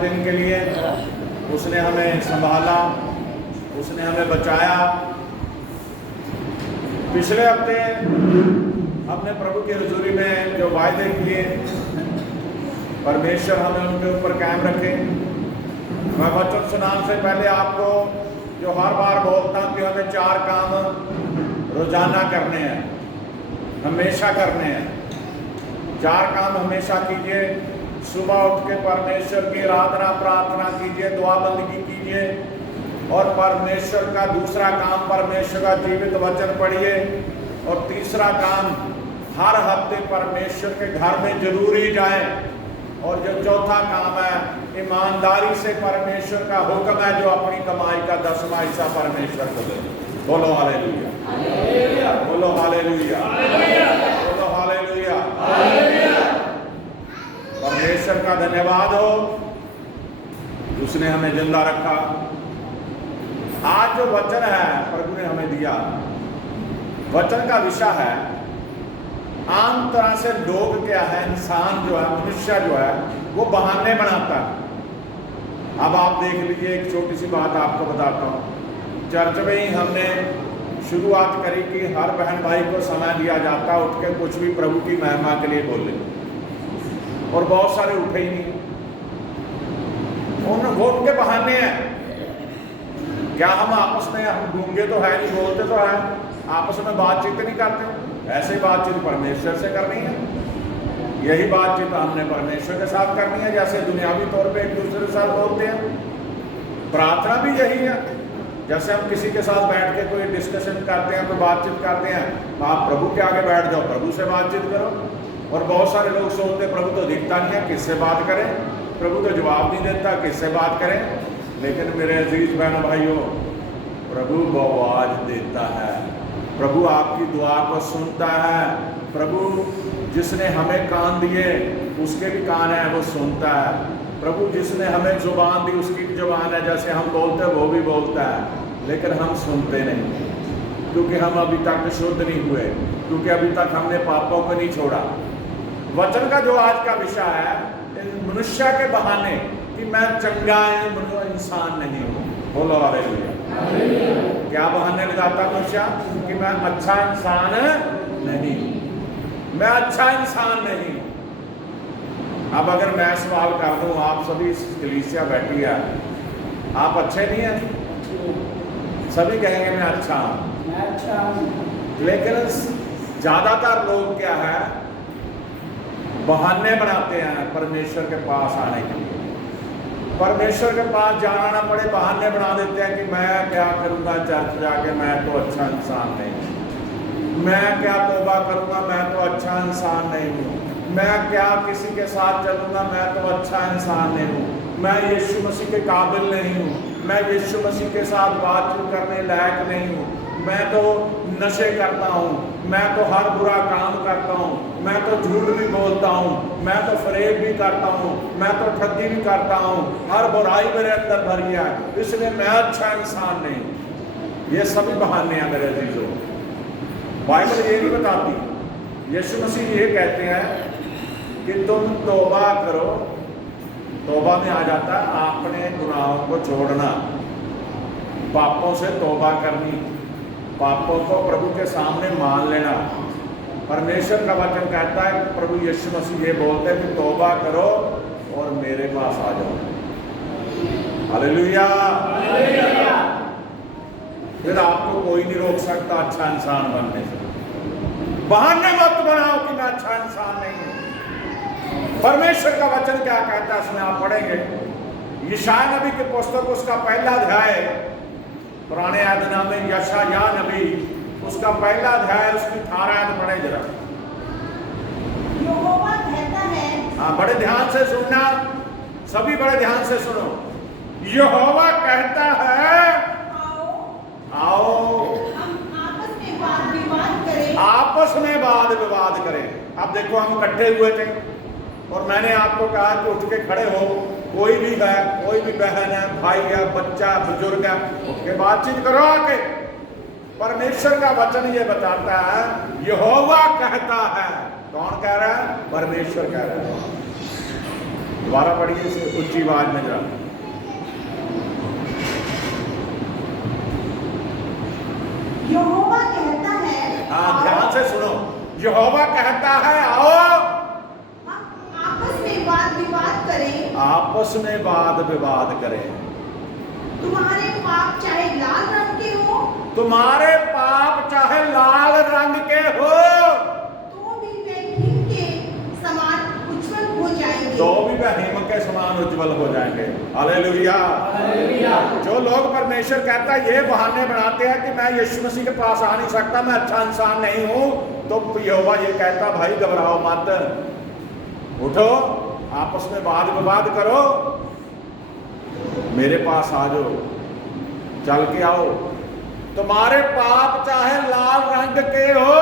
दिन के लिए उसने हमें संभाला, उसने हमें बचाया। पिछले हफ्ते हमने प्रभु की हुजूरी में जो वायदे किए, परमेश्वर हमें उनके ऊपर कायम रखे। मैं वचन सुनाने से पहले आपको जो हर बार बोलता हूँ कि हमें 4 काम रोजाना करने हैं, हमेशा करने हैं। 4 काम हमेशा कीजिए। सुबह उठ के परमेश्वर की आराधना प्रार्थना कीजिए, दुआ बंदगी कीजिए। और परमेश्वर का दूसरा काम, परमेश्वर का जीवित वचन पढ़िए। और तीसरा काम, हर हफ्ते परमेश्वर के घर में जरूर ही जाए। और जो चौथा काम है, ईमानदारी से परमेश्वर का हुक्म है जो अपनी कमाई का 10वां हिस्सा परमेश्वर को दे। बोलो हालेलुया, बोलो हालेलुया, बोलो हालेलुया। परमेश्वर का धन्यवाद हो, उसने हमें जिंदा रखा। आज जो वचन है प्रभु ने हमें दिया, वचन का विषय है, आम तरह से लोग क्या है, इंसान जो है, मनुष्य जो है, वो बहाने बनाता है। अब आप देख लीजिए, एक छोटी सी बात आपको बताता हूँ। चर्च में ही हमने शुरुआत करी कि हर बहन भाई को समय दिया जाता, उठ के कुछ भी प्रभु की महिमा के लिए बोले। और बहुत सारे उठे ही नहीं। वो उनके बहाने हैं। क्या हम आपस में, हम गूंगे तो है नहीं, बोलते तो है, आपस में बातचीत नहीं करते? ऐसे ही बातचीत परमेश्वर से करनी है। यही बातचीत हमने परमेश्वर के साथ करनी है, जैसे दुनियावी तौर पे एक दूसरे के साथ बोलते हैं। प्रार्थना भी यही है। जैसे हम किसी के साथ बैठ के कोई डिस्कशन करते हैं, कोई बातचीत करते हैं, आप प्रभु के आगे बैठ जाओ, प्रभु से बातचीत करो। और बहुत सारे लोग सोचते हैं प्रभु तो दिखता नहीं है, किससे बात करें? प्रभु तो जवाब नहीं देता, किससे बात करें? लेकिन मेरे अजीज बहनों भाइयों, प्रभु आवाज देता है, प्रभु आपकी दुआ को सुनता है। प्रभु जिसने हमें कान दिए, उसके भी कान है, वो सुनता है। प्रभु जिसने हमें जुबान दी, उसकी भी जुबान है, जैसे हम बोलते हैं वो भी बोलता है। लेकिन हम सुनते नहीं, क्योंकि हम अभी तक शुद्ध नहीं हुए, क्योंकि अभी तक हमने पापों को नहीं छोड़ा। वचन का जो आज का विषय है, मनुष्य के बहाने कि मैं चंगा इंसान नहीं हूँ। बोलो हालेलुया। क्या बहाने लगाता मनुष्य? कि मैं अच्छा इंसान नहीं, मैं अच्छा इंसान नहीं। अब अगर मैं सवाल कर दूं, आप सभी कलीसिया बैठी है, आप अच्छे नहीं हैं? सभी कहेंगे मैं अच्छा हूं। लेकिन ज्यादातर लोग क्या है, बहाने बनाते हैं परमेश्वर के पास आने के लिए। परमेश्वर के पास जाना ना पड़े, बहाने बना देते हैं कि मैं क्या करूंगा चर्च जाके, मैं तो अच्छा इंसान नहीं। मैं क्या तौबा करूंगा, मैं तो अच्छा इंसान नहीं हूँ। मैं क्या किसी के साथ चलूंगा, मैं तो अच्छा इंसान नहीं हूँ। मैं यीशु मसीह के काबिल नहीं हूँ। मैं यीशु मसीह के साथ बातचीत करने लायक नहीं हूँ। मैं तो नशे करता हूँ, मैं तो हर बुरा काम करता हूँ, मैं तो झूठ भी बोलता हूँ, मैं तो फरेब भी करता हूँ, मैं तो ठगी भी करता हूँ, हर बुराई मेरे अंदर भरी है, इसलिए मैं अच्छा इंसान नहीं। ये सभी बहाने हैं मेरे अजीजों। बाइबल ये नहीं बताती। यीशु मसीह ये कहते हैं कि तुम तौबा करो। तौबा में आ जाता है अपने गुनाहों को छोड़ना, पापों से तौबा करनी, पापों को प्रभु के सामने मान लेना। परमेश्वर का वचन कहता है, प्रभु यीशु मसीह ये बोलते हैं कि तौबा करो और मेरे पास आ जाओ। हालेलुया। फिर आपको कोई नहीं रोक सकता अच्छा इंसान बनने से। बहाने मत बनाओ कि मैं अच्छा इंसान नहीं हूं। परमेश्वर का वचन क्या कहता है, इसमें आप पढ़ेंगे यशायाह नबी के पुस्तक, उसका पहला अध्याय, पुराने आयतनामे में यशायाह नबी, उसका पहला अध्याय, उसकी 18 आयत पढ़े जरा। यहोवा कहता है, हाँ, बड़े ध्यान से सुनना, सभी बड़े ध्यान से सुनो। यहोवा कहता है, आओ हम आपस में वाद विवाद करें। आपस में वाद विवाद करें। अब देखो, हम इकट्ठे हुए थे और मैंने आपको कहा कि उठ के खड़े हो, कोई भी है, कोई भी बहन है, भाई है, बच्चा, बुजुर्ग है, उठ के बातचीत करो आके। परमेश्वर का वचन ये बताता है, यहोवा कहता है। कौन कह रहा है? परमेश्वर कह रहा है। दोबारा पढ़िए इसे ऊंची आवाज में जरा। यहोवा कहता है, हाँ, ध्यान से सुनो। यहोवा कहता है आओ हम आपस में वाद विवाद करें। आपस में वाद विवाद करें। तुम्हारे पाप चाहे लाल रंग के हो, तुम्हारे पाप चाहे लाल रंग के हो, तो भी वे हिम के समान उज्जवल हो जाएंगे। तो भी वह हिम के समान उज्जवल हो जाएंगे। हालेलुया। जो लोग परमेश्वर कहता है ये बहाने बनाते हैं कि मैं यीशु मसीह के पास आ नहीं सकता, मैं अच्छा इंसान नहीं हूं, तो यहोवा ये कहता भाई घबराओ मत, उठो, आपस में वाद विवाद करो, मेरे पास आ जाओ, चल के आओ। तुम्हारे पाप चाहे लाल रंग के हो,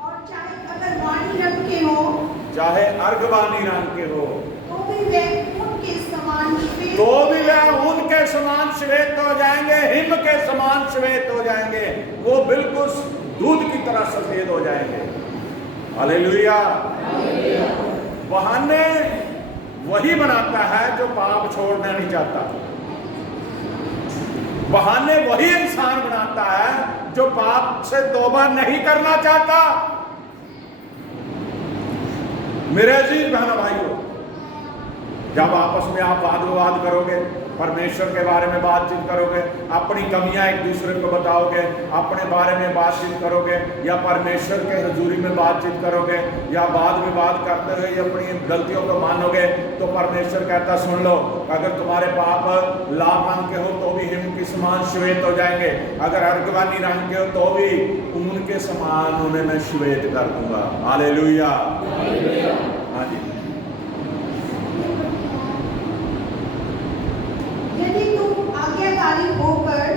और चाहे अगरवानी रंग के हो, चाहे अर्गवानी रंग के हो, तो भी वे उनके समान श्वेत तो भी वह उनके समान श्वेत हो जाएंगे, हिम के समान श्वेत हो जाएंगे, वो बिल्कुल दूध की तरह सफेद हो जाएंगे। हालेलुया। बहाने वही बनाता है जो पाप छोड़ना नहीं चाहता। बहाने वही इंसान बनाता है जो पाप से तौबा नहीं करना चाहता। मेरे अजीज बहनों भाइयों, जब आपस में आप वाद विवाद करोगे, परमेश्वर के बारे में बातचीत करोगे, अपनी कमियां एक दूसरे को बताओगे, अपने बारे में बातचीत करोगे, या परमेश्वर के हजूरी में बातचीत करोगे, या वाद विवाद करते हुए अपनी गलतियों को मानोगे, तो परमेश्वर कहता सुन लो, अगर तुम्हारे पाप लाल रंग के हो तो भी हिम के समान श्वेत हो जाएंगे, अगर अर्गवानी रंग के हो तो भी उनके समान उन्हें मैं श्वेत कर दूंगा। हालेलुया। हाँ जी। यदि तुम आज्ञाकारी होकर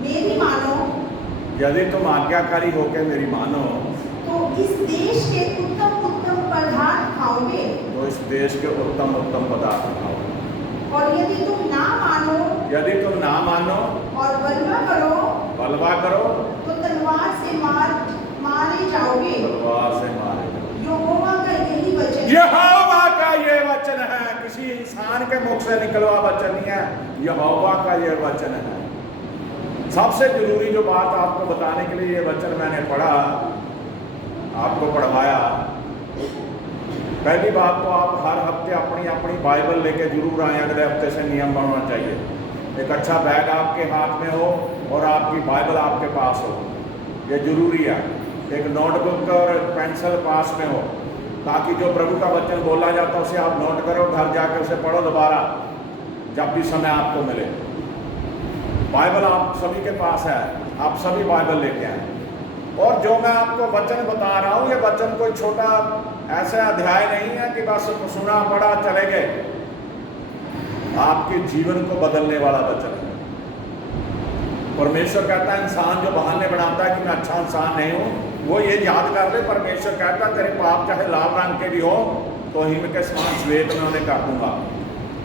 मेरी मानो, यदि तुम आज्ञाकारी होकर मेरी मानो, तो इस देश के उत्तम उत्तम पदार्थ खाओगे, तो इस देश के उत्तम उत्तम पदार्थ खाओगे। और यदि तुम ना मानो, यदि तुम ना मानो और बलवा करो, तो तलवार से मारे जाओगे। तलवार से मारे यहोवा का यही वचन है। यहोवा का ये वचन है, किसी इंसान के मुख से निकलवा वचन नहीं है, यहोवा का ये वचन है। सबसे जरूरी जो बात आपको बताने के लिए ये वचन मैंने पढ़ा, आपको पढ़वाया, पहली बात तो आप हर हफ्ते अपनी अपनी बाइबल लेके जरूर आए। अगले हफ्ते से नियम बनना चाहिए, एक अच्छा बैग आपके हाथ में हो और आपकी बाइबल आपके पास हो, ये जरूरी है। एक नोटबुक और पेंसिल पास में हो, ताकि जो प्रभु का वचन बोला जाता है उसे आप नोट करो, घर जाकर उसे पढ़ो दोबारा जब भी समय आपको मिले। बाइबल आप सभी के पास है, आप सभी बाइबल लेके आए। और जो मैं आपको वचन बता रहा हूँ, ये वचन कोई छोटा ऐसा अध्याय नहीं है कि बस सुना पढ़ा चले गए, आपके जीवन को बदलने वाला वचन है। परमेश्वर कहता है इंसान जो बहाने बनाता है कि मैं अच्छा इंसान नहीं हूँ, वो ये याद कर ले, परमेश्वर कहता है तेरे पाप चाहे लाल रंग के भी हो तो हिम के समान श्वेत में उन्हें कर दूंगा,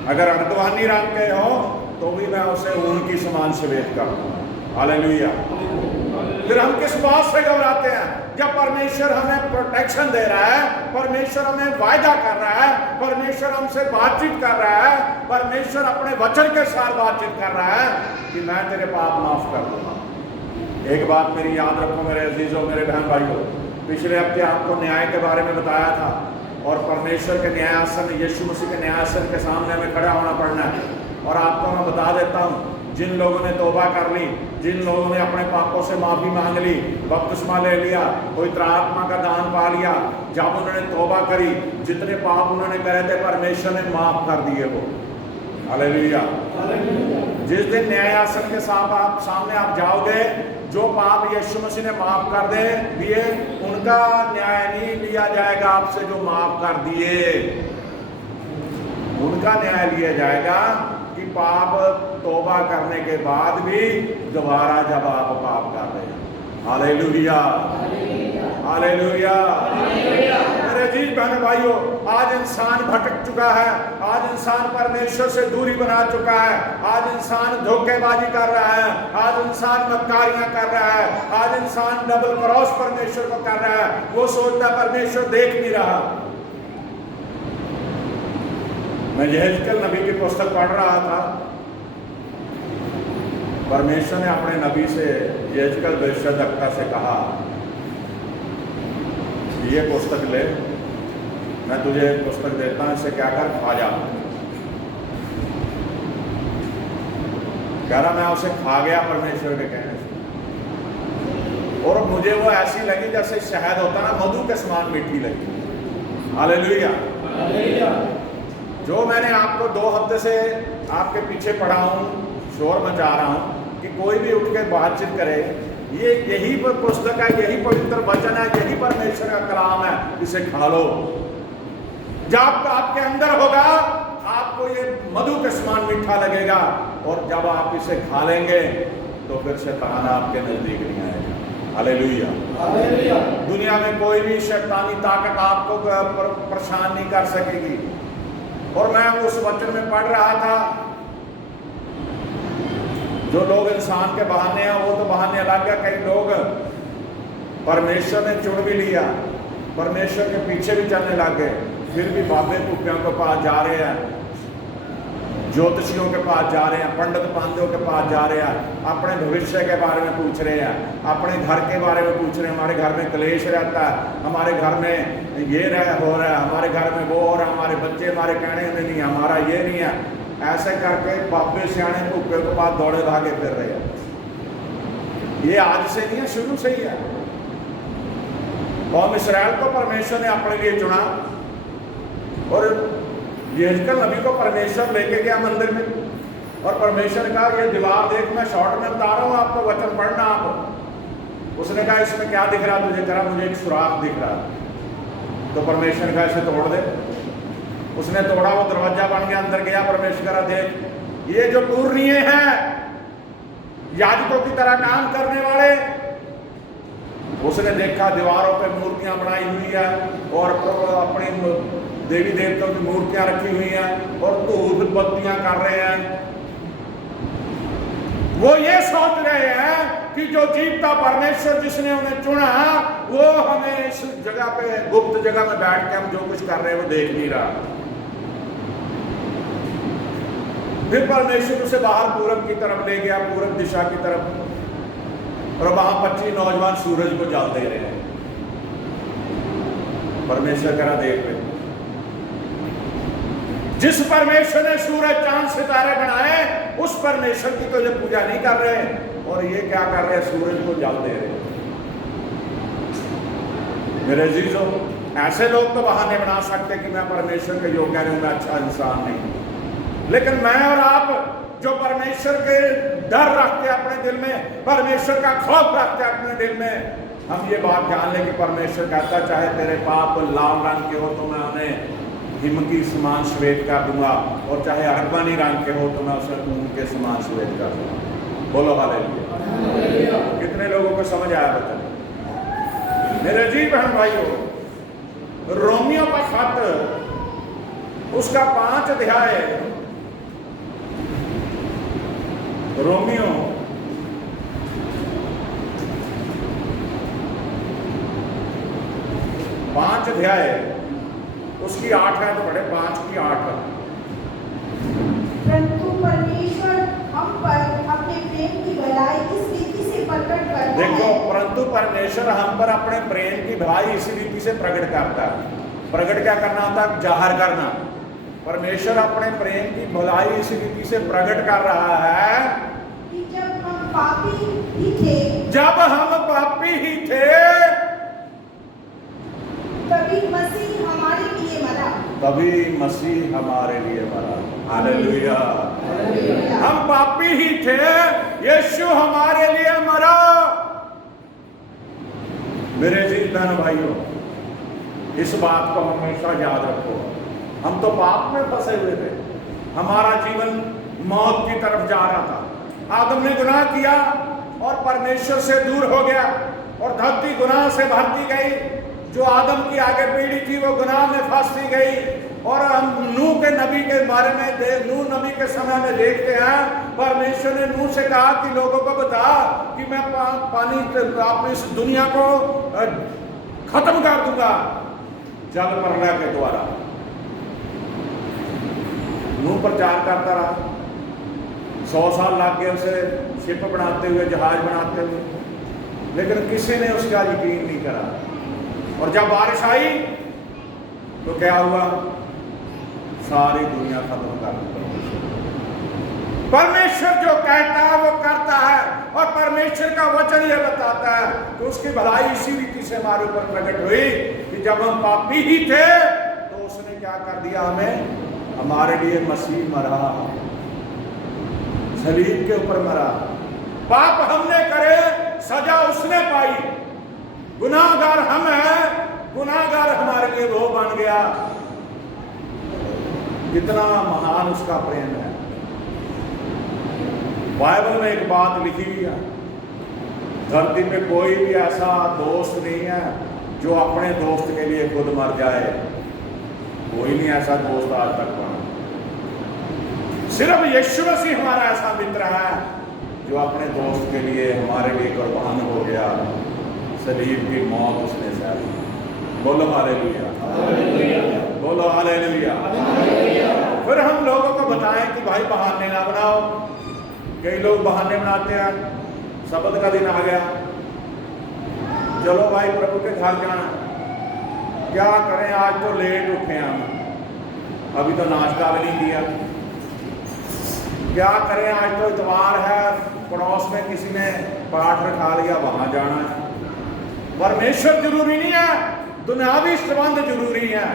अगर अर्धवानी रंग के हो तो भी मैं उसे ऊन की समान श्वेत कर दूंगा। हालेलुया। फिर हम किस बात से घबराते हैं? जब परमेश्वर हमें प्रोटेक्शन दे रहा है, परमेश्वर हमें वायदा कर रहा है, परमेश्वर हमसे बातचीत कर रहा है, परमेश्वर अपने वचन के साथ बातचीत कर रहा है कि मैं तेरे पाप माफ कर दूंगा। एक बात मेरी याद रखो मेरे अजीजों, मेरे बहन भाइयों, पिछले हफ्ते आपको न्याय के बारे में बताया था, और परमेश्वर के न्यायासन, यीशु मसीह के न्यायासन के सामने हमें खड़ा होना पड़ना है। और आपको मैं बता देता हूँ, जिन लोगों ने तौबा कर ली, जिन लोगों ने अपने पापों से माफी मांग ली, बपतिस्मा ले लिया, पवित्र आत्मा का दान पा लिया, जब उन्होंने तौबा करी, जितने पाप उन्होंने करे थे परमेश्वर ने माफ कर दिए वो। हालेलुया। जिस दिन न्यायासन के सामने आप जाओगे, जो पाप यीशु मसीह ने माफ कर दे दिए, उनका न्याय नहीं लिया जाएगा आपसे जो माफ कर दिए, उनका न्याय लिया जाएगा कि पाप तौबा करने के बाद भी दोबारा जब आप पाप कर रहे हैं। Hallelujah, hallelujah. मेरे अजीज बहन भाइयों, आज इंसान भटक चुका है, आज इंसान परमेश्वर से दूरी बना चुका है, आज इंसान धोखेबाजी कर रहा है, आज इंसान मक्कारियां कर रहा है, आज इंसान डबल क्रॉस परमेश्वर को कर रहा है। वो सोचता परमेश्वर देख नहीं रहा। मैं यहेजकेल नबी की पुस्तक पढ़ रहा था। परमेश्वर ने अपने नबी से यहेजकेल भविष्यद्वक्ता से कहा, ये पुस्तक ले, मैं तुझे पुस्तक देता हूं, इसे क्या कर, खा जा। कह रहा मैं उसे खा गया परमेश्वर के कहने से, और मुझे वो ऐसी लगी जैसे शहद होता ना, मधु के समान मीठी लगी। हालेलुया। जो मैंने आपको 2 हफ्ते से आपके पीछे पढ़ा हूं, शोर मचा रहा हूं कि कोई भी उठ के बातचीत करे, ये यही पुस्तक है, यही पवित्र वचन है, यही परमेश्वर का कलाम है, इसे खा लो। जब आपके अंदर होगा आपको ये मधु के समान मीठा लगेगा, और जब आप इसे खा लेंगे तो फिर शैतान आपके नजदीक नहीं आएगा। हालेलुया। हालेलुया। दुनिया में कोई भी शैतानी ताकत आपको परेशान नहीं कर सकेगी। और मैं उस वचन में पढ़ रहा था, जो लोग इंसान के बहाने हैं वो तो बहाने अलग है, कई लोग परमेश्वर ने चुन भी लिया, परमेश्वर के पीछे भी चलने लग गए, फिर भी बाबे कुपियों के पास जा रहे हैं, ज्योतिषियों के पास जा रहे हैं, पंडित पांडवों के पास जा रहे हैं, अपने भविष्य के बारे में पूछ रहे हैं, अपने घर के बारे में पूछ रहे हैं, हमारे घर में क्लेश रहता है, हमारे घर में ये हो रहा है, हमारे घर में वो हो रहा है, हमारे बच्चे हमारे कहने में नहीं, हमारा ये नहीं है। ऐसे करके बाबे सियाने कुपे के पास दौड़े भागे फिर रहे हैं। ये आज से नहीं है, शुरू से ही है। कौम इस्राएल को परमेश्वर ने अपने लिए चुना, और यहेजकेल नबी को परमेश्वर लेके गया मंदिर में, और परमेश्वर कहा ये दीवार देख, मैं शॉर्ट में बता रहा हूँ आपको, वचन पढ़ना आप। उसने कहा इसमें क्या दिख रहा तुझे? कहा मुझे एक सुराख दिख रहा। तो परमेश्वर कहा इसे तोड़ दे। उसने तोड़ा, वो दरवाजा बन गया, अंदर गया। परमेश्वर कहा देख ये जो टूर्निये हैं, याजकों की तरह काम करने वाले, उसने देखा दीवारों पे मूर्तियां बनाई हुई है, और अपनी देवी देवताओं की मूर्तियां रखी हुई हैं, और धूप बत्तियां कर रहे हैं। वो ये सोच रहे हैं कि जो जीवता परमेश्वर जिसने उन्हें चुना, वो हमें इस जगह पे, गुप्त जगह में बैठ के हम जो कुछ कर रहे हैं वो देख नहीं रहा। फिर परमेश्वर उसे बाहर पूरब की तरफ ले गया, पूरब दिशा की तरफ, और वहां 25 नौजवान सूरज को जल दे रहे हैं। परमेश्वर कह रहा देख रहे, जिस परमेश्वर ने सूरज चांद सितारे बनाए, उस परमेश्वर की तो ये पूजा नहीं कर रहे, और ये क्या कर रहे हैं? सूरज को जल दे रहे। मेरे अजीजों, ऐसे लोग तो बहाने बना सकते कि मैं परमेश्वर के योग्य नहीं, मैं अच्छा इंसान नहीं, लेकिन मैं और आप जो परमेश्वर के डर रखते हैं अपने दिल में, परमेश्वर का खौफ रखते हैं अपने दिल में, हम ये बात जान लें कि परमेश्वर कहता चाहे तेरे पाप लाल रंग के हो तो मैं उन्हें हिम की समान श्वेत कर दूंगा, और चाहे अरगवानी रंग के हो तो मैं उसे ऊन के समान श्वेत कर दूंगा। बोलो हालेलुया। कितने लोगों को समझ आया बच्चा? मेरे जी बहन भाइयों, रोमियो का खत उसका 5 अध्याय, रोमियो 5 अध्याय उसकी 8 है, तो पढ़े 5 की 8। परंतु परमेश्वर हम पर अपने प्रेम की भलाई इस रीति से प्रकट करता देखो, है। परंतु परमेश्वर हम पर अपने प्रेम की भलाई इसी रीति से प्रकट करता है। प्रकट क्या करना होता है? जाहिर करना। परमेश्वर अपने प्रेम की भलाई इसी रीति से प्रकट कर रहा है कि जब हम पापी ही थे, तभी मसीह हमारे लिए मरा। हालेलुया। हम पापी ही थे, यीशु हमारे लिए मरा। मेरे अजीज बहनों भाइयों, इस बात को हमेशा याद रखो। हम तो पाप में फंसे हुए थे, हमारा जीवन मौत की तरफ जा रहा था। आदम ने गुनाह किया और परमेश्वर से दूर हो गया, और धरती गुनाह से भरती गई। जो आदम की आगे पीढ़ी थी वो गुनाह में फंसती गई। और हम नूह के नबी के बारे में, नूह नबी के समय में देखते हैं, परमेश्वर ने नूह से कहा कि लोगों को बता कि मैं पानी अपनी इस दुनिया को खत्म कर दूंगा जल प्रलय के द्वारा। यूं प्रचार करता रहा। 100 साल लग गए उसे शिप बनाते हुए, जहाज बनाते हुए, लेकिन किसी ने उसका यकीन नहीं करा। और जब बारिश आई तो क्या हुआ? सारी दुनिया खत्म कर दी। परमेश्वर जो कहता है वो करता है, और परमेश्वर का वचन ये बताता है कि उसकी भलाई इसी रीति से हमारे ऊपर प्रकट हुई कि जब हम पापी ही थे तो उसने क्या कर दिया? हमें, हमारे लिए मसीह मरा, सलीब के ऊपर मरा। पाप हमने करे, सजा उसने पाई। गुनाहगार हम हैं, गुनाहगार हमारे लिए वो बन गया। कितना महान उसका प्रेम है। बाइबल में एक बात लिखी हुई है, धरती पे कोई भी ऐसा दोस्त नहीं है जो अपने दोस्त के लिए खुद मर जाए। कोई नहीं ऐसा दोस्त आज तक बना। सिर्फ यीशु मसीह हमारा ऐसा मित्र है जो अपने दोस्त के लिए, हमारे लिए कुर्बान हो गया। सलीब की मौत उसने सही। बोलो हालेलुया, बोलो हालेलुया। फिर हम लोगों को बताएं कि भाई बहाने ना बनाओ। कई लोग बहाने बनाते हैं, शब्द का दिन आ गया, चलो भाई प्रभु के घर जाना। क्या करें, आज तो लेट उठे हम, अभी तो नाश्ता भी नहीं किया। क्या करें, आज तो इतवार है, पड़ोस में किसी ने पाठ रखा लिया, वहां जाना है। परमेश्वर जरूरी नहीं है, दुनियावी संबंध जरूरी है।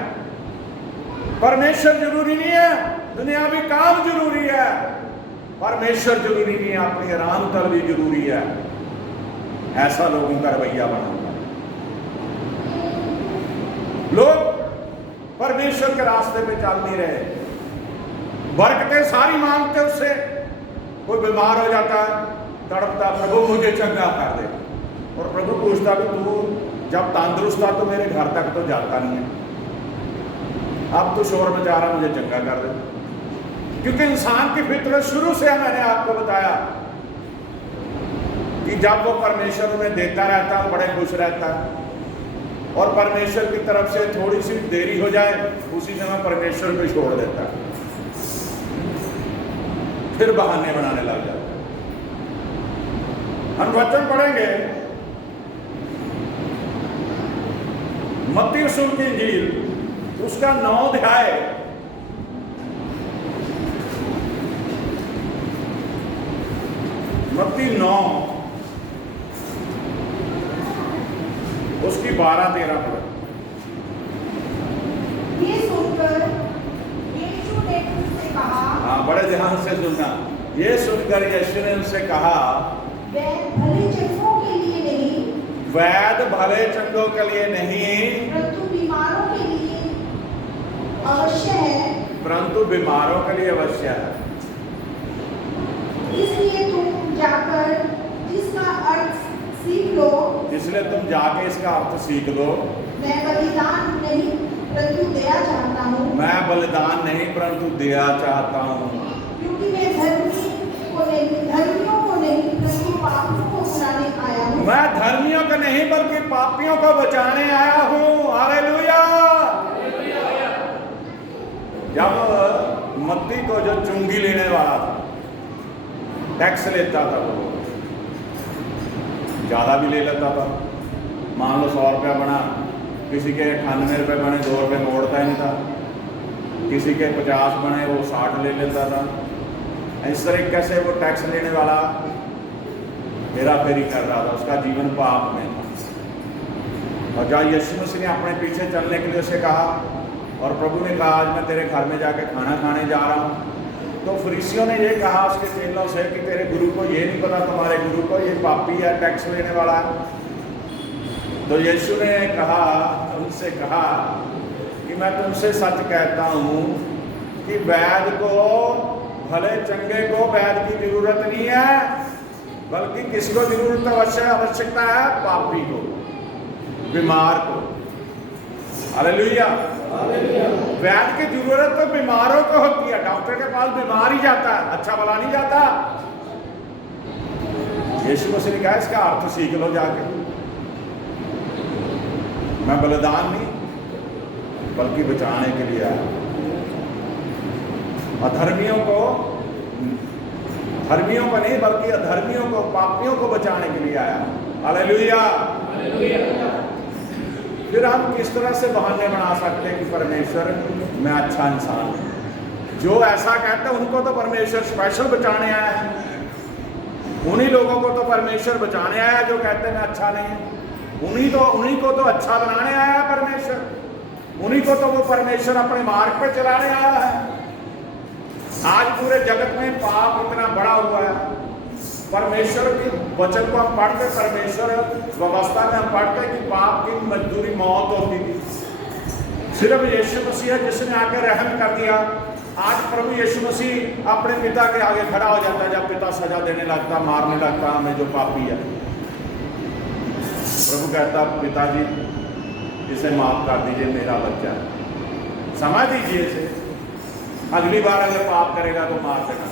परमेश्वर जरूरी नहीं है, दुनियावी काम जरूरी है। परमेश्वर जरूरी नहीं है, अपनी आराम कर भी जरूरी है। ऐसा लोगों का रवैया बना। लोग परमेश्वर के रास्ते पे चल नहीं रहे, बरकतें सारी मांगते उससे। कोई बीमार हो जाता है, तड़पता, प्रभु मुझे चंगा कर दे। और प्रभु पूछता भी, तू जब तंदुरुस्त था तो मेरे घर तक तो जाता नहीं है, अब तो शोर मचा रहा, मुझे चंगा कर दे। क्योंकि इंसान की फितरत शुरू से मैंने आपको बताया कि जब वो परमेश्वर उन्हें देता रहता है, बड़े खुश रहता है। और परमेश्वर की तरफ से थोड़ी सी देरी हो जाए, उसी समय परमेश्वर को छोड़ देता है, फिर बहाने बनाने लग जाता है। हम वचन पढ़ेंगे मत्ती रसूल की इंजील, उसका 9 अध्याय, मत्ती 9 उसकी 12-13 पढ़। ये सुनकर यीशु ने उनसे कहा, हाँ, बड़े ध्यान से सुनना। ये सुनकर यीशु ने उनसे कहा, वैद भले चंगों के लिए नहीं, वैद भले चंगों के लिए नहीं, परंतु बीमारों के लिए अवश्य है। परंतु बीमारों के लिए अवश्य है। इसलिए तुम जाकर जिसका अर्थ सीख लो। इसलिए तुम जाके इसका अर्थ सीख लो। मैं बलिदान नहीं परंतु दया चाहता हूँ। मैं बलिदान नहीं परंतु दया चाहता हूँ। क्योंकि मैं धर्मियों को नहीं परंतु पापियों को बचाने आया हूँ। मैं धर्मियों को नहीं बल्कि पापियों को बचाने आया हूँ। हालेलुया। जब मत्ती को जो चुंगी लेने वाला था, टैक्स लेता था, वो ज़्यादा भी ले लेता था। मान लो 100 रुपया बना, किसी के 98 रुपये बने, 2 रुपये मोड़ता ही नहीं था। किसी के 50 बने, वो 60 ले लेता था। इस तरीके से वो टैक्स लेने वाला हेरा फेरी कर रहा था, उसका जीवन पाप में था। और जब यीशु मसीह ने अपने पीछे चलने के लिए उसे कहा, और प्रभु ने कहा, आज मैं तेरे घर में जाके खाना खाने जा रहा हूँ, तो फरीसियों ने ये कहा उसके चेलों से कि तेरे गुरु को ये नहीं पता, तुम्हारे गुरु को ये पापी है, टैक्स लेने वाला है। तो यीशु ने कहा, उनसे कहा कि मैं तुमसे सच कहता हूँ कि वैद को, भले चंगे को वैद की जरूरत नहीं है, बल्कि किसको जरूरत आवश्यकता है? पापी को, बीमार को। हालेलुया। वैद की जरूरत तो बीमारों को होती है। डॉक्टर के पास बीमार ही जाता है, अच्छा भला नहीं जाता। यीशु मसीह ने कहा, इसका अर्थ सीख लो जाके। मैं बलिदान नहीं बल्कि बचाने के लिए आया। अधर्मियों को नहीं बल्कि अधर्मियों को, पापियों को बचाने के लिए आया। हालेलुया। फिर हम किस तरह से बहाने बना सकते हैं कि परमेश्वर मैं अच्छा इंसान हूं? जो ऐसा कहते हैं उनको तो परमेश्वर स्पेशल बचाने आया है। उन्हीं लोगों को तो परमेश्वर बचाने आया जो कहते हैं मैं अच्छा नहीं हूं। उन्हीं को तो अच्छा बनाने आया है परमेश्वर। उन्हीं को तो वो परमेश्वर अपने मार्ग पे चलाने आया है। आज पूरे जगत में पाप इतना बड़ा हुआ है। परमेश्वर के वचन को हम पढ़ते, परमेश्वर व्यवस्था में हम पढ़ते कि पाप की मजदूरी मौत होती थी। सिर्फ यीशु मसीह जिसने आकर रहम कर दिया। आज प्रभु यीशु मसीह अपने पिता के आगे खड़ा हो जाता है जब पिता सजा देने लगता, मारने लगता हमें जो पापी है। प्रभु कहता पिताजी इसे माफ कर दीजिए, मेरा बच्चा है, समझ दीजिए इसे, अगली बार अगर पाप करेगा तो मार देना।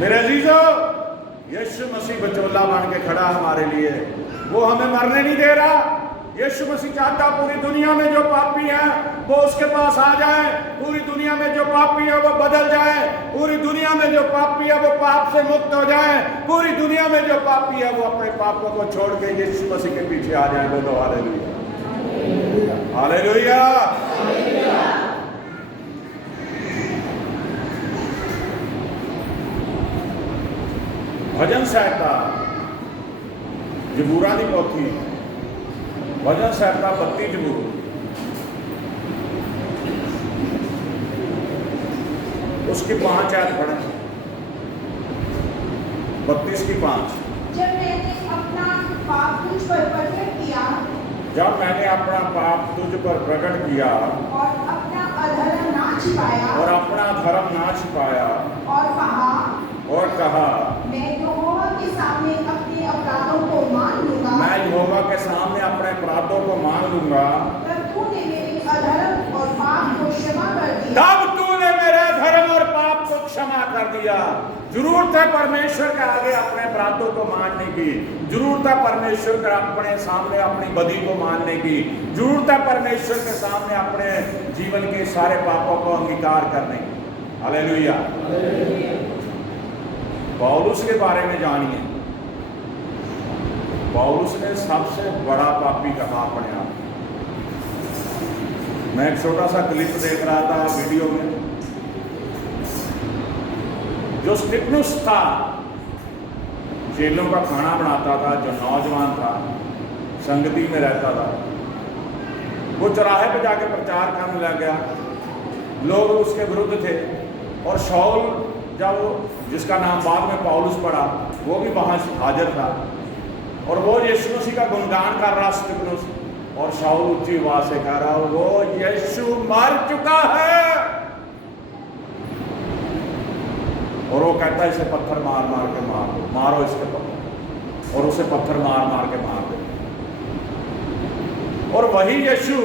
मेरे अजीजों, यीशु मसीह बचोला बन के खड़ा हमारे लिए, वो हमें मरने नहीं दे रहा। यीशु मसीह चाहता पूरी दुनिया में जो पापी है वो उसके पास आ जाए। पूरी दुनिया में जो पापी है वो बदल जाए। पूरी दुनिया में जो पापी है वो पाप से मुक्त हो जाए। पूरी दुनिया में जो पापी है वो अपने पापों को छोड़ के यीशु मसीह के पीछे आ जाए। बोलो हालेलुया, हालेलुया। भजन संहिता जबूरा की पोथी, भजन संहिता 32 जबूर, उसकी 5 आयत पढ़े। 32 की 5। जब मैंने अपना पाप तुझ पर प्रकट किया और अपना अधर्म ना छिपाया और कहा मैं यहोवा के सामने अपने अपराधों को मान लूंगा। तब तूने मेरे अधर्म और पाप को क्षमा कर दिया। जरूरत है परमेश्वर के आगे अपने अपराधों को मानने की। जरूरत है परमेश्वर के अपने सामने अपनी बदी को मानने की। जरूरत है परमेश्वर के सामने अपने जीवन के सारे पापों को अंगीकार करने की। हालेलुया। पौलुस के बारे में जानिए। पौलुस ने सबसे बड़ा पापी कहा अपने आप। मैं एक छोटा सा क्लिप देख रहा था वीडियो में। जो स्टिफनुस था, चेलों का खाना बनाता था, जो नौजवान था, संगति में रहता था, वो चौराहे पे जाके प्रचार करने लग गया। लोग उसके विरुद्ध थे। और शाऊल, जब जिसका नाम बाद में पौलुस पड़ा, वो भी वहां हाजिर था और वो यीशु मसीह का गुणगान कर रहा स्टिफनुस। और शाऊल ऊंची आवाज से कह रहा, वो यीशु मर चुका है। और वो कहता है इसे पत्थर मार मार के मार दो, मारो इसके पत्थर। और उसे पत्थर मार मार के मार दो। और वही यीशु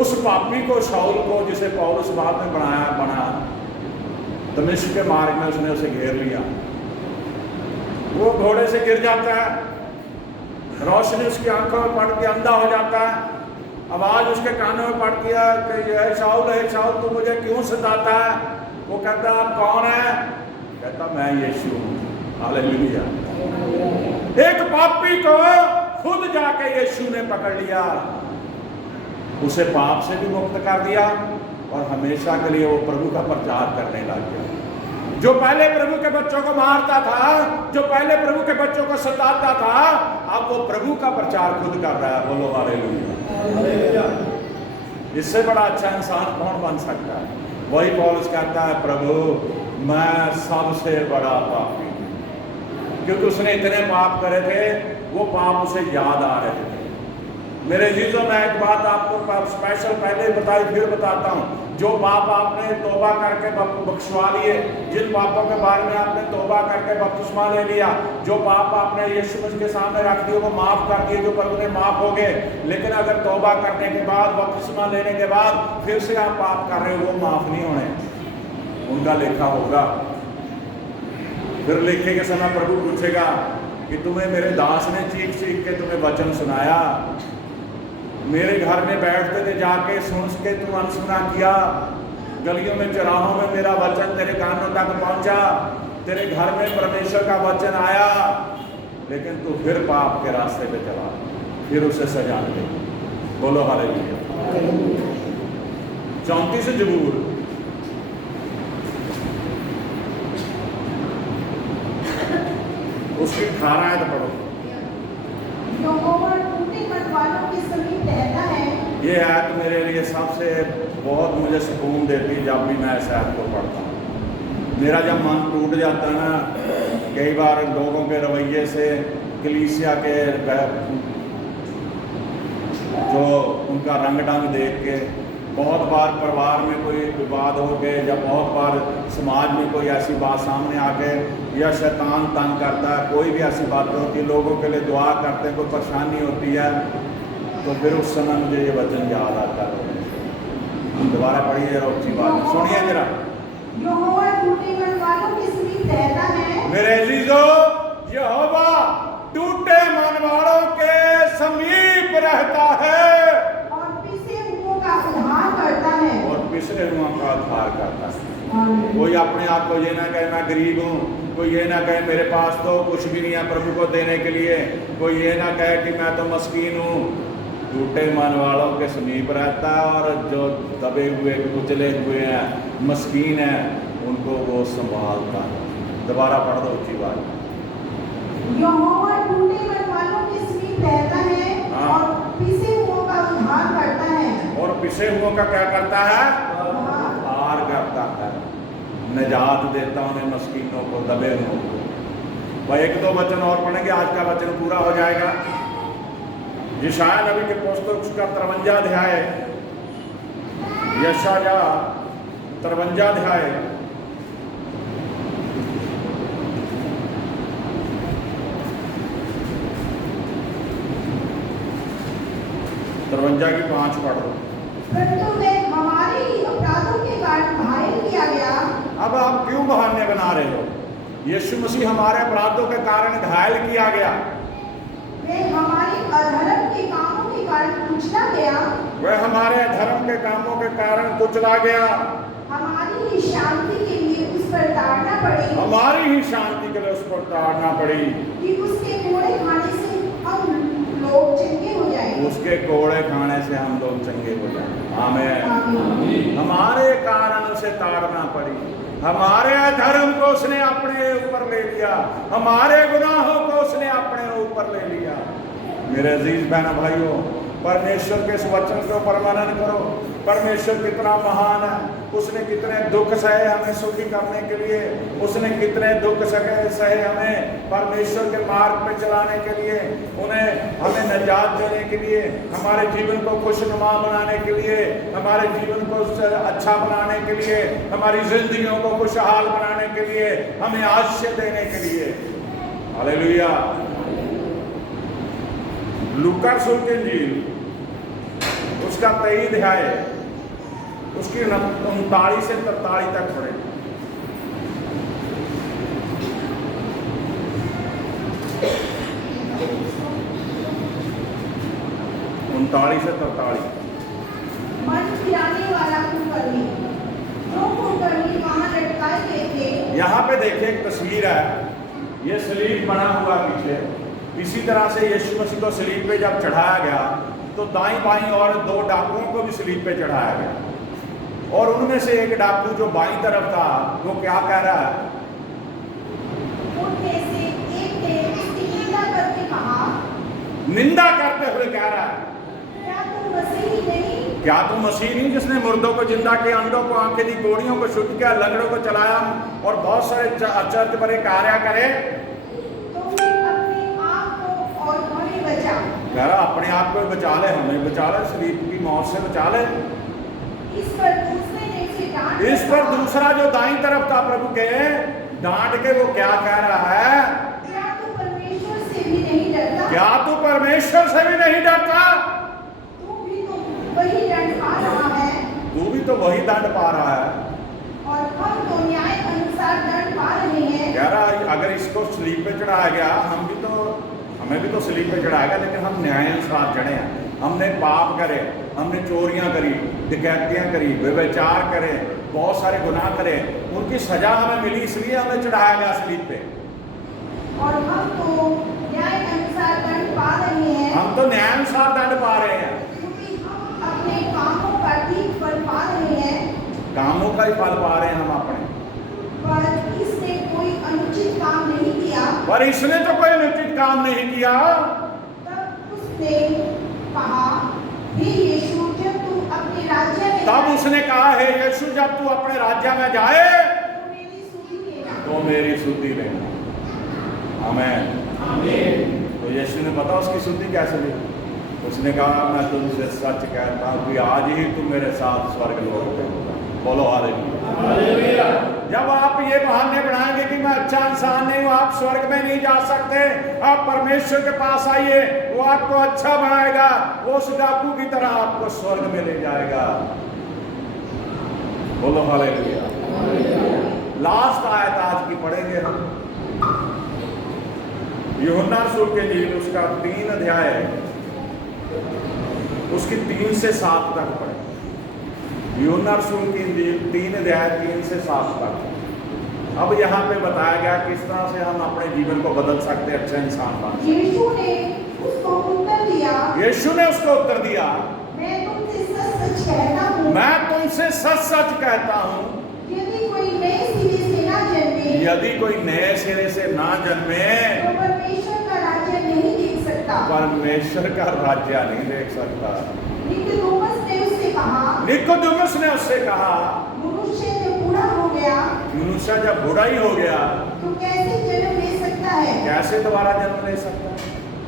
उस पापी को, शाऊल को, जिसे पौलुस बाद में बना दमिश्क के मार्ग में उसने उसे घेर लिया। वो घोड़े से गिर जाता है, रोशनी उसकी आंखों में पड़ के अंधा हो जाता है। आवाज उसके कानों में पड़ती है कि है शाऊल तू मुझे क्यों सताता है? वो कहता आप कौन है? कहता मैं यीशु हूं। हालेलुया। एक पापी को खुद जाके यीशु ने पकड़ लिया, उसे पाप से भी मुक्त कर दिया और हमेशा के लिए वो प्रभु का प्रचार करने लग गया। जो पहले प्रभु के बच्चों को मारता था, जो पहले प्रभु के बच्चों को सताता था, अब वो प्रभु का प्रचार खुद कर रहा है। बोलो हालेलुया। इससे बड़ा अच्छा इंसान कौन बन सकता है? वही पौलुस कहता है, प्रभु मैं सबसे बड़ा पापी, क्योंकि उसने इतने पाप करे थे, वो पाप उसे याद आ रहे थे। मेरे जीजों, मैं एक बात आपको स्पेशल पहले बताई, फिर बताता हूँ। जो पाप आपने तौबा करके बख्शवा लिए, जिन पापों के बारे में आपने तौबा करके बपतिस्मा ले लिया, जो पाप आपने यीशु मसीह के सामने रख दिए, वो माफ कर दिए, जो प्रभु ने माफ हो गए। लेकिन अगर तौबा करने के बाद, बपतिस्मा लेने के बाद फिर से आप पाप कर रहे हो, वो माफ नहीं होने, उनका लेखा होगा। फिर लेखे के समय प्रभु पूछेगा कि तुम्हें मेरे दास ने चीख चीख के तुम्हें वचन सुनाया, मेरे घर में बैठते थे, जाके सुन के तुम अनसुना किया, गलियों में चौराहों में मेरा वचन तेरे कानों तक पहुंचा, तेरे घर में परमेश्वर का वचन आया, लेकिन तू फिर पाप के रास्ते पे चला, फिर उसे सजा मिली। बोलो हालेलुया। 34 जबूर उसकी 18 आयत पढ़ो। यहोवा टूटे मन वालों के समीप रहता है। ये आयत मेरे लिए सबसे बहुत मुझे सुकून देती जब भी मैं इस आयत को पढ़ता हूँ। मेरा जब मन टूट जाता है ना, कई बार लोगों के रवैये से, कलीसिया के जो उनका रंग ढंग देख के, बहुत बार परिवार में कोई विवाद हो गए, या बहुत बार समाज में कोई ऐसी बात सामने आ गए, या शैतान तंग करता है, कोई भी ऐसी बात होती है, लोगों के लिए दुआ करते हैं, कोई परेशानी होती है, तो फिर उस समय मुझे ये वचन याद आता है। दोबारा पढ़िए जरा ऊंची बात सुनिए जरा। यहोवा टूटे मन वालों के समीप रहता है। मेरे अजीजो, यहोवा टूटे मन वालों के समीप रहता है और पिसे हुओं का उद्धार करता है। और पिछले हुआ का उद्धार करता है। कोई अपने आप को ये ना कहे मैं गरीब हूँ, कोई ये ना कहे मेरे पास तो कुछ भी नहीं है प्रभु को देने के लिए, कोई ये ना कहे कि मैं तो मस्कीन हूँ। टूटे मन वालों के समीप रहता है, और जो दबे हुए कुचले हुए हैं, मस्कीन हैं, उनको वो संभालता है। दोबारा पढ़ दो ऊंची बात। यहोवा टूटे मन वालों के समीप रहता है और पिसे हुओं का उद्धार करता है। और पिसे हुओं का क्या करता है? उद्धार करता है, निजात देता उन्हें मस्कीनों को, दबे हुओं को। भाई एक दो वचन और पढ़ेंगे, आज का वचन पूरा हो जाएगा। यशायाह नबी के पुस्तक उसका 53 अध्याय, यशायाह 53 अध्याय 53 की 5 पढ़ दो। परंतु वह हमारे ही अपराधों के कारण घायल किया गया। अब आप क्यों बहाने बना रहे हो? यीशु मसीह हमारे अपराधों के कारण घायल किया गया, वह हमारे अधर्म के कामों के कारण कुचला गया। वह हमारे अधर्म के कामों के कारण कुचला गया। हमारी ही शांति के लिए उस पर ताड़ना पड़ी। हमारी ही शांति के लिए उस पर ताड़ना पड़ी, कि उसके कोड़े खाने से हम लोग चंगे हो जाएं। उसके कोड़े खाने से हम लोग चंगे हो जाए। आमीन। हमारे कारण उसे ताड़ना पड़ी, हमारे अधर्म को उसने अपने ऊपर ले लिया, हमारे गुनाहों को उसने अपने ऊपर ले लिया। मेरे अजीज बहन भाइयों, परमेश्वर के इस वचन के ऊपर मनन करो। परमेश्वर कितना महान है, उसने कितने दुख सहे हमें सुखी करने के लिए, उसने कितने दुख सहे हमें परमेश्वर के मार्ग पे चलाने के लिए, उन्हें हमें निजात देने के लिए, हमारे जीवन को खुशनुमा बनाने के लिए, हमारे जीवन को अच्छा बनाने के लिए, हमारी जिंदगियों को खुशहाल बनाने के लिए, हमें आशीष देने के लिए। हालेलुया। लूका रसूल की इंजील उसका 23 अध्याय उसकी 39 से 43 तक पढ़े। से 43। मन फिराने वाला कुकर्मी, जो कुकर्मी वहां लटकाए गए थे। यहाँ पे देखिए एक तस्वीर है, ये सलीब बना हुआ पीछे। इसी तरह से यीशु मसीह को सलीब पे जब चढ़ाया गया तो दाईं बाईं और 2 डाकुओं को भी सलीब पे चढ़ाया गया, और उनमें से एक डाकू जो बाईं तरफ था वो क्या कह रहा है? उनमें से एक ने उसकी निंदा करके कहा, निंदा करते हुए कह रहा है, क्या तुम मसीही नहीं? क्या तुम मसीह नहीं जिसने मुर्दों को जिंदा किया, अंधों को आंखें दी, कोढ़ियों को शुद्ध किया, लंगड़ों को चलाया और बहुत सारे आश्चर्य भरे कार्य करे? कह रहा अपने आप को बचा ले, हमें बचा ले, सलीब की मौत से बचा ले। इस पर दूसरे ने उसे डांट इस पर दूसरा जो दाईं तरफ था प्रभु के, डांट के वो क्या कह रहा है? क्या तू परमेश्वर से भी नहीं डरता? क्या तू परमेश्वर से भी नहीं डरता? तू भी तो वही दंड पा रहा है। तू भी तो वही दंड पा रहा है, और हम तो न्याय अनुसार दंड पा रहे हैं। कह रहा अगर इसको सलीब पे चढ़ाया गया, हमें भी तो सलीब पे चढ़ाएगा, लेकिन हम न्याय अनुसार चढ़े हैं। हमने पाप करे, हमने चोरियां करी, डकैतियां करी, व्यभिचार करे, बहुत सारे गुनाह करे, उनकी सजा हमें मिली इसलिए हमें चढ़ाया गया सलीब पे। और हम तो न्याय अनुसार दंड पा रहे हैं, हम तो न्यायानुसार दंड पा रहे हैं, क्योंकि हम अपने कामों का ठीक फल पा रहे हैं, कामों का ही फल पा रहे हैं हम अपने। पर इसने कोई अनुचित काम नहीं किया। पर इसने तो कोई अनुचित काम नहीं किया। तब उसने कहा, हे यीशु, जब तू अपने राज्य में तब उसने कहा, हे यीशु, जब तू अपने राज्य में जाए तो मेरी सुधि लेना। तो मेरी शुद्धि लेना। आमीन। तो यीशु ने पता उसकी शुद्धि कैसे ली। उसने कहा, मैं तुमसे सच कहता हूँ कि आज ही तुम मेरे साथ स्वर्ग लोक में होगा। बोलो हालेलुया। जब आप ये बहाने बनाएंगे कि मैं अच्छा इंसान नहीं हूँ, आप स्वर्ग में नहीं जा सकते, आप परमेश्वर के पास आइए, वो आपको अच्छा बनाएगा, वो उस डाकू की तरह आपको स्वर्ग में ले जाएगा। बोलो हालेलुया। लास्ट आयत आज की पढ़ेंगे हम, यूहन्ना रसूल के इंजील उसका 3 अध्याय उसकी 3 से 7 तक पढ़े। यूहन्ना रसूल की इंजील 3 अध्याय 3 से 7 तक। अब यहाँ पे बताया गया किस तरह से हम अपने जीवन को बदल सकते हैं, अच्छा इंसान बन सकते। यीशु ने उसको उत्तर दिया, यीशु ने उसको उत्तर दिया, मैं तुमसे सच सच कहता हूँ, मैं तुमसे सच सच कहता हूँ, यदि कोई नए सिरे से ना जन्मे यदि कोई नए सिरे से ना जन्मे तो परमेश्वर का राज्य नहीं देख सकता। परमेश्वर का राज्य नहीं देख सकता। निकोदेमुस ने उससे कहा, निकोदेमुस ने उससे कहा, मनुष्य जब बूढ़ा हो गया मनुष्य जब बूढ़ा ही हो गया तो कैसे जन्म ले सकता है? कैसे दोबारा जन्म ले सकता है?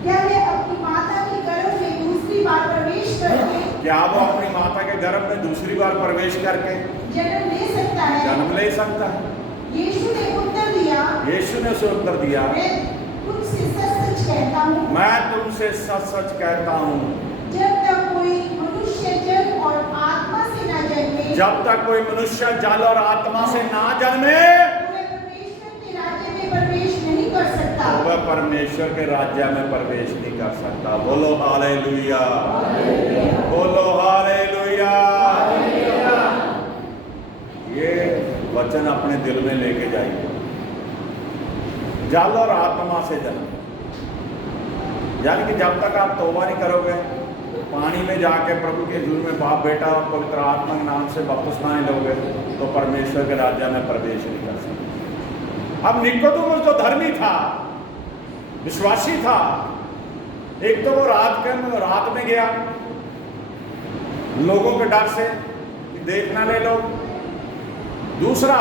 क्या वह अपनी माता के गर्भ में दूसरी बार प्रवेश करके क्या वो अपनी माता के गर्भ में दूसरी बार प्रवेश करके जन्म ले सकता है? जन्म ले सकता है? यीशु ने उत्तर दिया, यीशु ने उसे उत्तर दिया, मैं तुमसे सच सच कहता हूँ, मैं तुमसे सच सच कहता हूँ, जब तक कोई मनुष्य जल और आत्मा से न जन्मे जब तक कोई मनुष्य जल और आत्मा से ना जन्मे तो वह परमेश्वर के राज्य में प्रवेश नहीं कर सकता। तो वह परमेश्वर के राज्य में प्रवेश नहीं कर सकता। बोलो हालेलुया, बोलो हालेलुया। ये वचन अपने दिल में लेके जाइए। जल और आत्मा से जन्म, यानी कि जब तक आप तौबा नहीं करोगे, पानी में जाके प्रभु के हुजूर में बाप बेटा और पवित्र आत्मा के नाम से बपतिस्मा नहीं लोगे तो परमेश्वर के राज्य में प्रवेश नहीं कर सकते। अब निकोदेमुस जो धर्मी था, विश्वासी था, एक तो वो रात में गया लोगों के डर से कि देखना ले लो। दूसरा,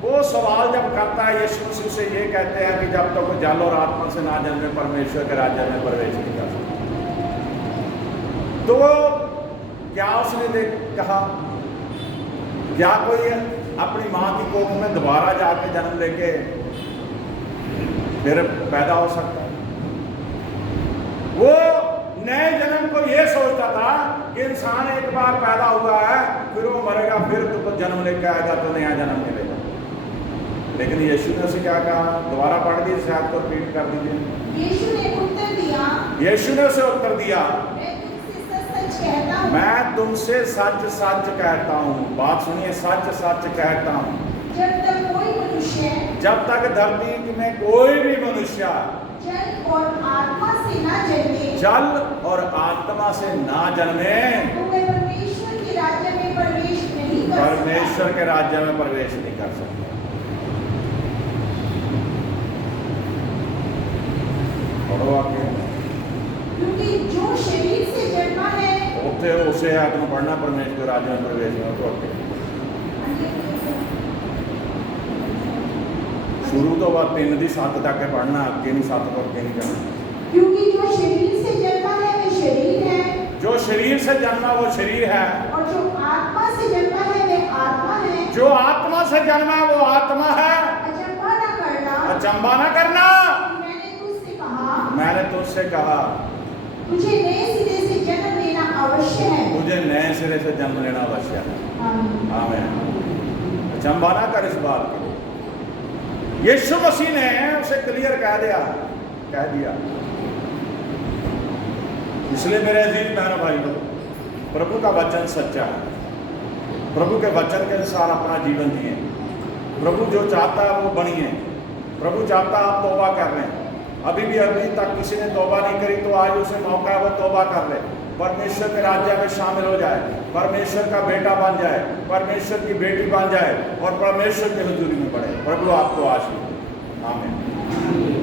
वो सवाल जब करता है यीशु मसीह से, ये कहते हैं कि जब तक जल और आत्मा से ना जन्मे परमेश्वर के राज्य में प्रवेश नहीं कर सकते। तो क्या उसने कहा, क्या कोई अपनी माँ की कोख में दोबारा जाके जन्म लेके फिर पैदा हो सकता है? वो नए जन्म को ये सोचता था कि इंसान एक बार पैदा हुआ है, फिर वो मरेगा, फिर तो जन्म लेके आएगा तो नया जन्म मिलेगा। लेकिन यीशु ने उसे क्या कहा? दोबारा पढ़ दीजिए, शायद को रिपीट कर दीजिए। यीशु ने उत्तर दिया, यीशु ने उसे उत्तर दिया, मैं तुमसे सच सच कहता हूँ, मैं तुमसे सच सच कहता हूँ। बात सुनिए, सच सच कहता हूँ, जब तक कोई मनुष्य जब तक धरती में कोई भी मनुष्य जल और आत्मा से ना जन्मे जल और आत्मा से ना जन्मे तो वह परमेश्वर के राज्य में प्रवेश नहीं कर सकता। परमेश्वर के राज्य में प्रवेश नहीं कर सकता। पढ़ो आगे। क्योंकि जो शरीर से जन्मा है उसे उसे आत्मा पढ़ना परमेश्वर राज्य में प्रवेश नहीं होता। शुरू तो बात 3 दी 7 तक है पढ़ना, अगे नहीं 7 को अगे नहीं जाना। क्योंकि जो शरीर से जन्मा है वह शरीर है, जो शरीर से जन्मा वो शरीर है, और जो आत्मा से जन्मा है वह आत्मा है। जो आत्मा से जन्मा है वो आत्मा है। अचंभा न करना, अचंबा न करना, मैंने तुझसे कहा तुझे नए सिरे से जन्म लेना अवश्य है। मुझे नए सिरे से जन्म लेना अवश्य है। आमीन। अचंबा ना कर इस बात के लिए। यीशु मसीह ने उसे क्लियर कह दिया। इसलिए मेरे अजीज बहनों भाइयों, प्रभु का वचन सच्चा है। प्रभु के वचन के अनुसार अपना जीवन जिए। प्रभु जो चाहता है वो बनिए। प्रभु चाहता है आप तौबा कर लें। अभी तक किसी ने तौबा नहीं करी तो आज उसे मौका है वो तौबा कर ले, परमेश्वर के राज्य में शामिल हो जाए, परमेश्वर का बेटा बन जाए, परमेश्वर की बेटी बन जाए और परमेश्वर की हुजूरी में बढ़े। प्रभु आपको आशीष दे। आमीन।